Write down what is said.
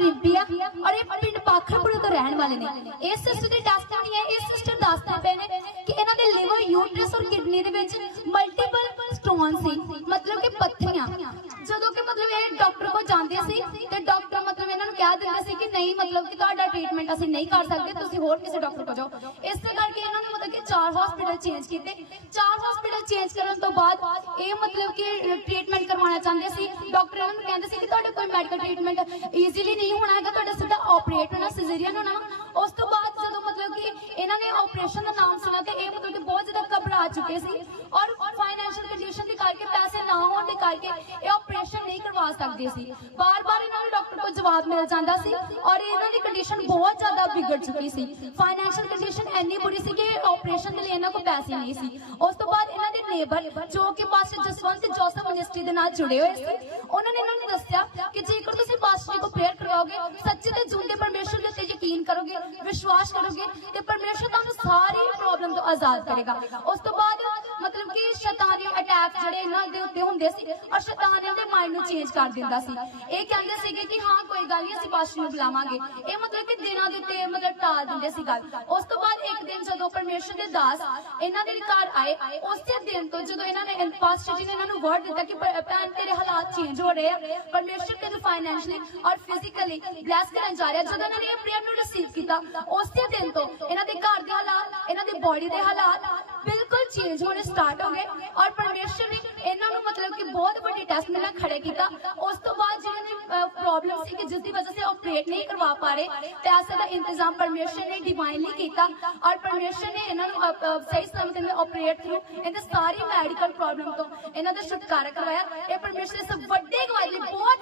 ਰਿੰਪੀ ਆ ਔਰ ਇਹ ਪਿੰਡ ਪਾਖਰਪੁਰ ਤੋਂ ਰਹਿਣ ਵਾਲੇ ਨੇ। ਇਸ ਸਿਸਟਰ ਦੀ ਟੈਸਟਿਮਨੀ ਹੈ ਇਸ ਸਿਸਟਰ ਦੱਸਦੇ ਪਏ ਨੇ ਕਿ ਇਹਨਾਂ ਦੇ ਲਿਵਰ ਯੂਟਰਸ ਔਰ ਕਿਡਨੀ ਦੇ ਵਿੱਚ ਮਲਟੀਪਲ ਸਟੋਨ ਸੀ, ਮਤਲਬ ਕਿ ਪੱਥਰੀਆਂ। ਜਦੋਂ ਕਿ ਮਤਲਬ ਇਹ ਡਾਕਟਰ ਕੋਲ ਜਾਂਦੇ ਸੀ ਤੇ ਡਾਕਟਰ ਮਤਲਬ ਇਹਨਾਂ ਨੂੰ ਕਹਿ ਦਿੰਦੇ ਸੀ ਕਿ ਨਹੀਂ, ਮਤਲਬ ਕਿ ਤੁਹਾਡਾ ਟ੍ਰੀਟਮੈਂਟ ਅਸੀਂ ਨਹੀਂ ਕਰ ਸਕਦੇ, ਤੁਸੀਂ ਹੋਰ ਕਿਸੇ ਡਾਕਟਰ ਕੋਲ ਜਾਓ। ਇਸੇ ਕਰਕੇ ਇਹਨਾਂ ਨੇ ਮਤਲਬ ਕਿ ਚਾਰ ਹਸਪੀਟਲ ਚੇਂਜ ਕੀਤੇ। ਚਾਰ ਹਸਪੀਟਲ ਚੇਂਜ ਕਰਨ ਤੋਂ ਬਾਅਦ ਇਹ ਮਤਲਬ ਕਿ ਟ੍ਰੀਟਮੈਂਟ ਕਰਵਾਉਣਾ ਚਾਹੁੰਦੇ ਸੀ। ਡਾਕਟਰ ਇਹਨਾਂ ਨੂੰ ਕਹਿੰਦੇ ਸੀ ਕਿ ਤੁਹਾਡਾ ਕੋਈ ਮੈਡੀਕਲ ਟ੍ਰੀਟਮੈਂਟ ਈਜ਼ੀਲੀ ਨਹੀਂ ਹੋਣਾ ਹੈਗਾ, ਤੁਹਾਡਾ ਸਿੱਧਾ ਆਪਰੇਟ ਹੋਣਾ ਸਿਜ਼ੇਰੀਅਨ ਹੋਣਾ ਉਸ ਤੋਂ ਬਾਅਦ ਜਦੋਂ ਮਤਲਬ ਕਿ ਇਹਨਾਂ ਨੇ ਆਪਰੇਸ਼ਨ ਦਾ ਨਾਮ ਸੁਣਾ ਤੇ ਇਹ ਮਤਲਬ ਕਿ ਬਹੁਤ ਜ਼ਿਆਦਾ ਘਬਰਾ ਚੁੱਕੇ ਸੀ। ਔਰ ਦੇ ਕਰਕੇ ਪੈਸੇ ਨਾ ਹੋਣ ਦੇ ਕਰਕੇ ਇਹ ਆਪਰੇਸ਼ਨ ਨਹੀਂ ਕਰਵਾ ਸਕਦੇ ਸੀ। ਬਾਰ-ਬਾਰ ਇਹਨਾਂ ਨੂੰ ਡਾਕਟਰ ਕੋਲ ਜਵਾਬ ਮਿਲ ਜਾਂਦਾ ਸੀ ਔਰ ਇਹਨਾਂ ਦੀ ਕੰਡੀਸ਼ਨ ਬਹੁਤ ਜ਼ਿਆਦਾ ਵਿਗੜ ਚੁੱਕੀ ਸੀ। ਫਾਈਨੈਂਸ਼ੀਅਲ ਕੰਡੀਸ਼ਨ ਇੰਨੀ ਬੁਰੀ ਸੀ ਕਿ ਆਪਰੇਸ਼ਨ ਦੇ ਲਈ ਇਹਨਾਂ ਕੋਲ ਪੈਸੇ ਨਹੀਂ ਸੀ। ਉਸ ਤੋਂ ਬਾਅਦ ਇਹਨਾਂ ਦੇ ਨੇਬਰ ਜੋ ਕਿ ਪਾਸਟਰ ਜਸਵੰਤ ਜੋਸਫ ਮਿਨਿਸਟਰੀ ਦੇ ਨਾਲ ਜੁੜੇ ਹੋਏ ਸੀ, ਉਹਨਾਂ ਨੇ ਇਹਨਾਂ ਨੂੰ ਦੱਸਿਆ ਕਿ ਜੇਕਰ ਤੁਸੀਂ ਪਾਸਟਰ ਜੀ ਕੋ ਪ੍ਰੇਅਰ ਵਿਸ਼ਵਾਸ ਕਰੋਗੇ ਤੇ ਪਰਮੇਸ਼ਰ ਤੁਹਾਨੂੰ ਸਾਰੀ ਪ੍ਰੋਬਲਮ ਤੋਂ ਆਜ਼ਾਦ ਕਰੇਗਾ। ਉਸ ਤੋਂ ਬਾਅਦ ਮਤਲਬ ਕਿ ਸ਼ੈਤਾਨੀ ਅਟੈਕ ਜਿਹੜੇ ਇਹਨਾਂ ਦੇ ਉੱਤੇ ਹੁੰਦੇ ਸੀ ਔਰ ਸ਼ੈਤਾਨ ਇਹਨਾਂ ਦੇ ਮਾਈਂਡ ਨੂੰ ਚੇਂਜ ਕਰ ਦਿੰਦਾ ਸੀ। ਇਹ ਕਹਿੰਦੇ ਸੀਗੇ ਕਿ ਹਾਂ, ਕੋਈ ਗੱਲ ਨਹੀਂ, ਅਸੀਂ ਪਾਸਟਰ ਨੂੰ ਬੁਲਾਵਾਂਗੇ। ਇਹ ਮਤਲਬ ਦੇ ਉੱਤੇ ਮਤਲਬ ਟਾਲ ਦਿੰਦੇ ਸੀ ਗੱਲ ਉਸ ਤੋਂ ਬਾਅਦ ਇੱਕ ਦਿਨ ਜਦੋਂ ਪਰਮੇਸ਼ਰ ਦੇ ਦਾਸ ਇਹਨਾਂ ਦੇ ਘਰ ਆਏ, ਉਸੇ ਦਿਨ ਤੋਂ ਜਦੋਂ ਇਹਨਾਂ ਨੇ ਪਾਸਟਰ ਜੀ ਨੇ ਇਹਨਾਂ ਨੂੰ ਵਰਡ ਦਿੱਤਾ ਕਿ ਭੈਣ ਤੇਰੇ ਹਾਲਾਤ ਚੇਂਜ ਹੋ ਰਹੇ ਆ, ਪਰਮੇਸ਼ਰ ਤੈਨੂੰ ਫਾਈਨੈਂਸ਼ਲੀ ਔਰ ਫਿਜ਼ੀਕਲੀ ਬਲੈਸ ਕਰਨ ਜਾ ਰਿਹਾ। ਜਦੋਂ ਇਹਨਾਂ ਨੇ ਇਹ ਪ੍ਰੇਅਰ ਨੂੰ ਰਿਸੀਵ ਕੀਤਾ, ਉਸੇ ਦਿਨ ਤੋਂ ਇਹਨਾਂ ਦੇ ਘਰ ਦੇ ਹਾਲਾਤ, ਇਹਨਾਂ ਦੀ ਬਾਡੀ ਦੇ ਹਾਲਾਤ ਬਿਲਕੁਲ ਚੇਂਜ ਹੋਣੇ ਸਟਾਰਟ ਹੋ ਗਏ ਔਰ ਪਰਮੇਸ਼ਰ ਨੇ ਇਹਨਾਂ ਨੂੰ ਮਤਲਬ ਕਿ ਬਹੁਤ ਵੱਡੀ ਟੈਸਟ ਨਾਲ ਖੜੇ ਕੀਤਾ। ਉਸ ਤੋਂ ਬਾਅਦ ਜਿਹਨਾਂ ਪ੍ਰੋਬਲਮ ਸੀ ਕਿ ਜਿਸ ਦੀ ਵਜ੍ਹਾ ਆਪਰੇਟ ਨਹੀਂ ਕਰਵਾ ਪਾ ਰਹੇ ਪੈਸੇ ਦਾ ਇੰਤਜ਼ਾਮ ਪਰਮੇਸ਼ਰ ਨੇ ਡਿਵਾਈਨਲੀ ਕੀਤਾ ਔਰ ਪਰਮੇਸ਼ਰ ਨੇ ਇਹਨਾਂ ਨੂੰ ਸਹੀ ਸਮੇਂ ਤੇ ਆਪਰੇਟ ਥਰੂ ਇਹਦੇ ਸਾਰੀ ਮੈਡੀਕਲ ਪ੍ਰੋਬਲਮ ਤੋਂ ਇਹਨਾਂ ਦਾ ਛੁਟਕਾਰਾ ਕਰਵਾਇਆ। ਇਹ ਪਰਮੇਸ਼ਰ ਇਸ ਵੱਡੇ ਗਵਾਹ ਲਈ ਬਹੁਤ